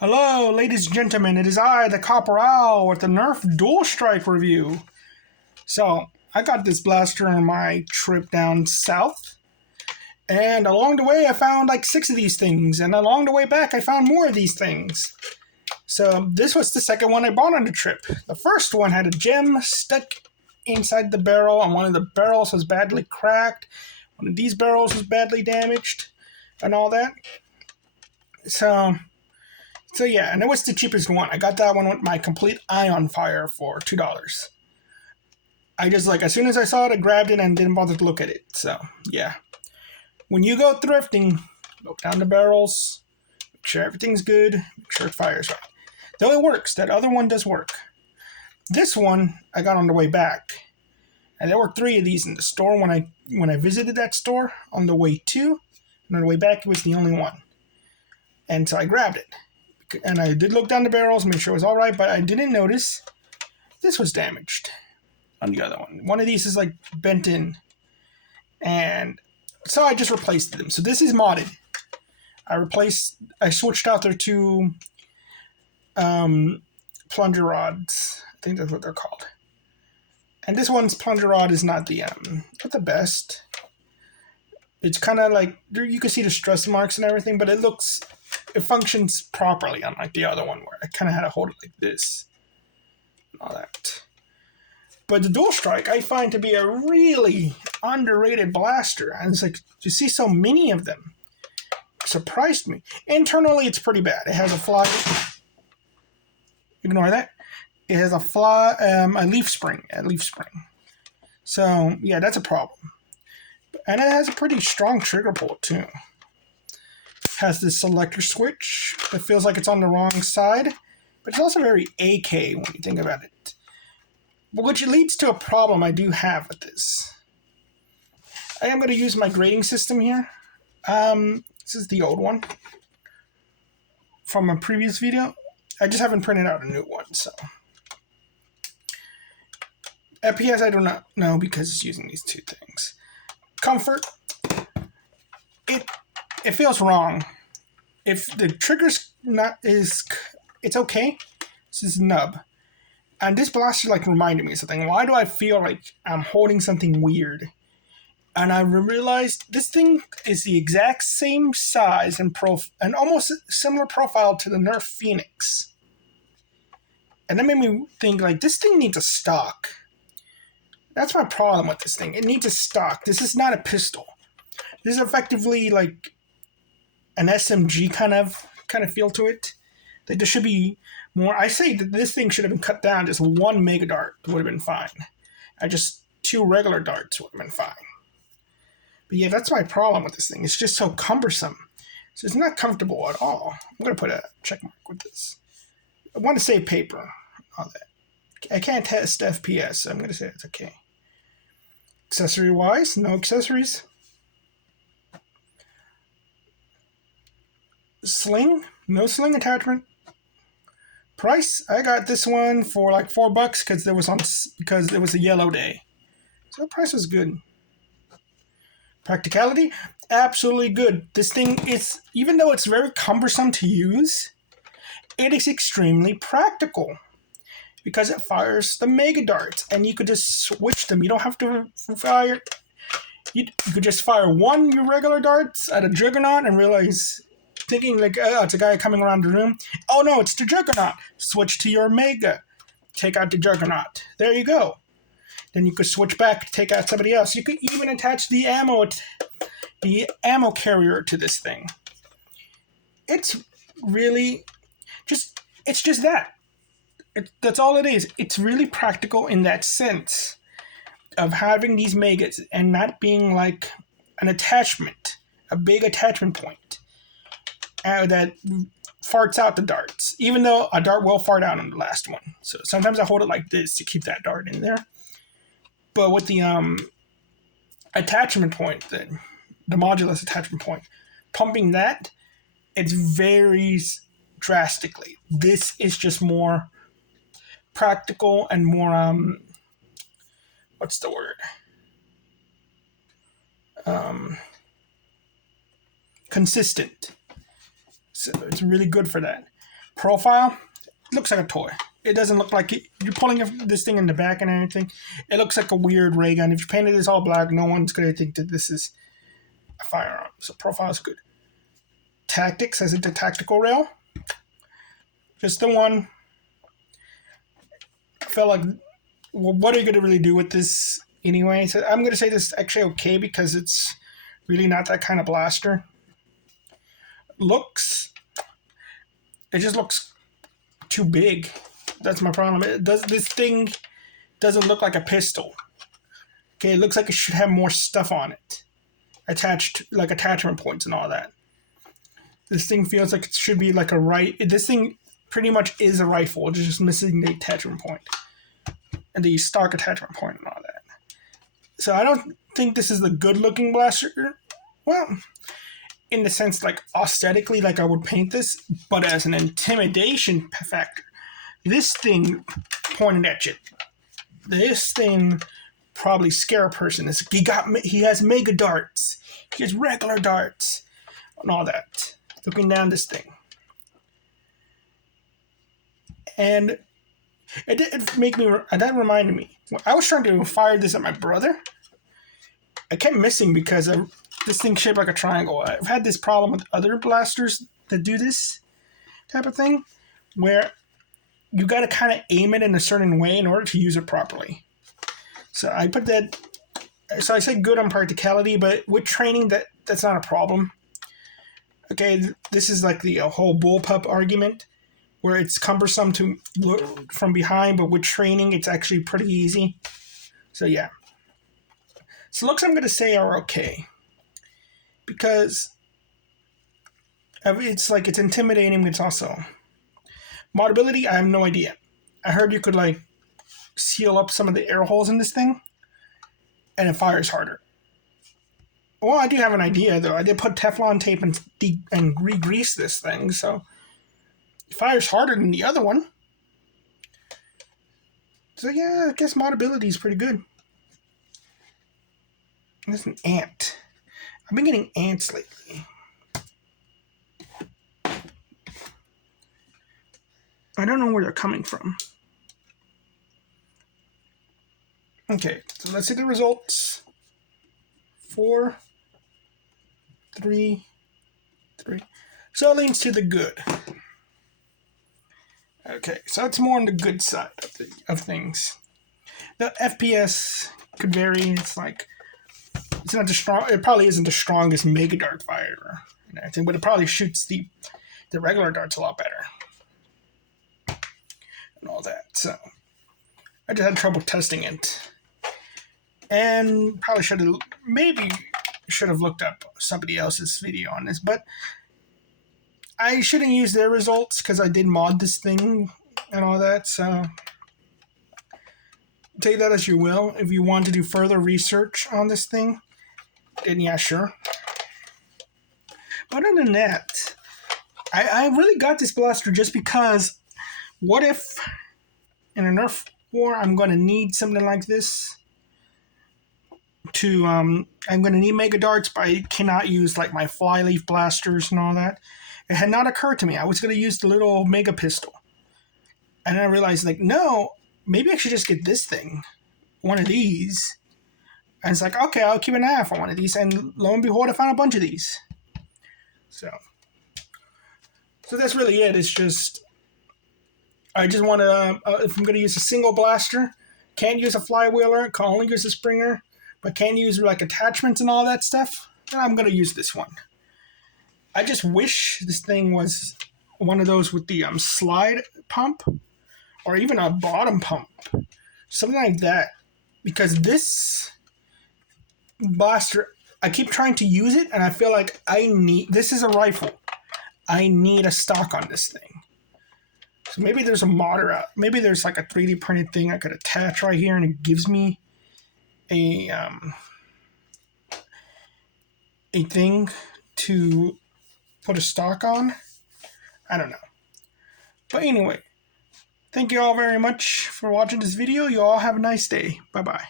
Hello, ladies and gentlemen. It is I, the Copper Owl, with the Nerf Duel Strike review. So, I got this blaster on my trip down south, and along the way I found like 6 of these things, and along the way back I found more of these things. So, this was the second one I bought on the trip. The first one had a gem stuck inside the barrel, and one of the barrels was badly cracked. One of these barrels was badly damaged, and all that. So yeah, and it was the cheapest one. I got that one with my complete eye on fire for $2. I just as soon as I saw it, I grabbed it and didn't bother to look at it. So yeah, when you go thrifting, look down the barrels, make sure everything's good, make sure it fires right. Though it works, that other one does work. This one I got on the way back, and there were 3 of these in the store when I visited that store on the way to, and on the way back it was the only one, and so I grabbed it. And I did look down the barrels, make sure it was all right, but I didn't notice this was damaged on the other one. One of these is bent in, and so I just replaced them. So this is modded. I switched out their 2 plunger rods. I think that's what they're called. And this one's plunger rod is not the best. It's kind of you can see the stress marks and everything, but it functions properly, unlike the other one where I kind of had to hold it like this and all that. But the Duel Strike I find to be a really underrated blaster, and it's to see so many of them surprised me. Internally, it's pretty bad. It has a fly. Ignore that. It has a leaf spring. So yeah, that's a problem. And it has a pretty strong trigger pull too. Has this selector switch that feels like it's on the wrong side, but it's also very AK when you think about it. Which leads to a problem I do have with this. I am going to use my grading system here. This is the old one from a previous video. I just haven't printed out a new one, so. FPS I do not know because it's using these 2 things. Comfort. It feels wrong. If the trigger's it's okay. This is nub. And this blaster reminded me of something. Why do I feel like I'm holding something weird? And I realized this thing is the exact same size and almost similar profile to the Nerf Phoenix. And that made me think this thing needs a stock. That's my problem with this thing. It needs a stock. This is not a pistol. This is effectively an SMG kind of feel to it. There should be more. I say that this thing should have been cut down. Just 1 mega dart would have been fine. And just 2 regular darts would have been fine. But yeah, that's my problem with this thing. It's just so cumbersome. So it's not comfortable at all. I'm going to put a check mark with this. I want to save paper. All that. I can't test FPS, so I'm going to say it's okay. Accessory-wise, no accessories. Sling, no sling attachment. Price, I got this one for $4 because it was a yellow day. So the price was good. Practicality, absolutely good. This thing is, even though it's very cumbersome to use, it is extremely practical because it fires the mega darts, and you could just switch them. You don't have to fire. You could just fire 1 your regular darts at a Juggernaut and realize, thinking oh, it's a guy coming around the room. Oh no, it's the Juggernaut. Switch to your Mega. Take out the Juggernaut. There you go. Then you could switch back, take out somebody else. You could even attach the ammo carrier to this thing. It's really it's just that. That's all it is. It's really practical in that sense of having these Megas and not being an attachment, a big attachment point. That farts out the darts, even though a dart will fart out on the last one. So sometimes I hold it like this to keep that dart in there. But with the attachment point, the modulus attachment point, pumping that, it varies drastically. This is just more practical and more, what's the word? Consistent. So it's really good for that. profile, it looks like a toy. It doesn't look like you're pulling this thing in the back and everything. It looks like a weird ray gun. If you painted this all black, no one's going to think that this is a firearm. So profile is good. Tactics, as into tactical rail. Just the one. I felt like, well, what are you going to really do with this anyway? So I'm going to say this is actually okay because it's really not that kind of blaster. Looks, it just looks too big. That's my problem. This thing doesn't look like a pistol. Okay, it looks like it should have more stuff on it. Attached, like attachment points and all that. This thing feels like it should be like this thing pretty much is a rifle. It's just missing the attachment point. And the stock attachment point and all that. So I don't think this is the good looking blaster. Well, in the sense like aesthetically, like I would paint this, but as an intimidation factor. This thing pointed at you. This thing probably scare a person. He has mega darts. He has regular darts. And all that. Looking down this thing. And that reminded me. When I was trying to fire this at my brother, I kept missing because this thing's shaped like a triangle. I've had this problem with other blasters that do this type of thing, where you got to kind of aim it in a certain way in order to use it properly. So I put that. So I said good on practicality, but with training, that's not a problem. Okay, this is like the whole bullpup argument, where it's cumbersome to look from behind, but with training, it's actually pretty easy. So yeah. So looks I'm going to say are okay. Because it's intimidating, but it's also... Moddability, I have no idea. I heard you could like seal up some of the air holes in this thing, and it fires harder. Well, I do have an idea, though. I did put Teflon tape and re-grease this thing, so it fires harder than the other one. So yeah, I guess moddability is pretty good. There's an ant. I've been getting ants lately. I don't know where they're coming from. Okay, so let's see the results. 4, 3, 3. So it leans to the good. Okay, so it's more on the good side of things. The FPS could vary. It's not the strong. It probably isn't the strongest mega dart fire and everything, but it probably shoots the regular darts a lot better and all that. So I just had trouble testing it, and probably should have looked up somebody else's video on this, but I shouldn't use their results because I did mod this thing and all that. So take that as you will. If you want to do further research on this thing, then yeah, sure. Other than that, I really got this blaster just because what if in a Nerf war I'm going to need something like this to, I'm going to need mega darts, but I cannot use like my flyleaf blasters and all that. It had not occurred to me. I was going to use the little mega pistol. And then I realized, like, no, maybe I should just get this thing. One of these. And it's like, okay, I'll keep an eye out for one of these. And lo and behold, I found a bunch of these. So that's really it. It's just, I just want to, if I'm going to use a single blaster, can't use a flywheeler, can only use a springer, but can use like attachments and all that stuff, then I'm going to use this one. I just wish this thing was one of those with the slide pump or even a bottom pump. Something like that. Because this blaster, I keep trying to use it and I feel like this is a rifle. I need a stock on this thing. So maybe there's a modder out. Maybe there's like a 3D printed thing I could attach right here and it gives me a thing to put a stock on. I don't know. But anyway, thank you all very much for watching this video. You all have a nice day. Bye-bye.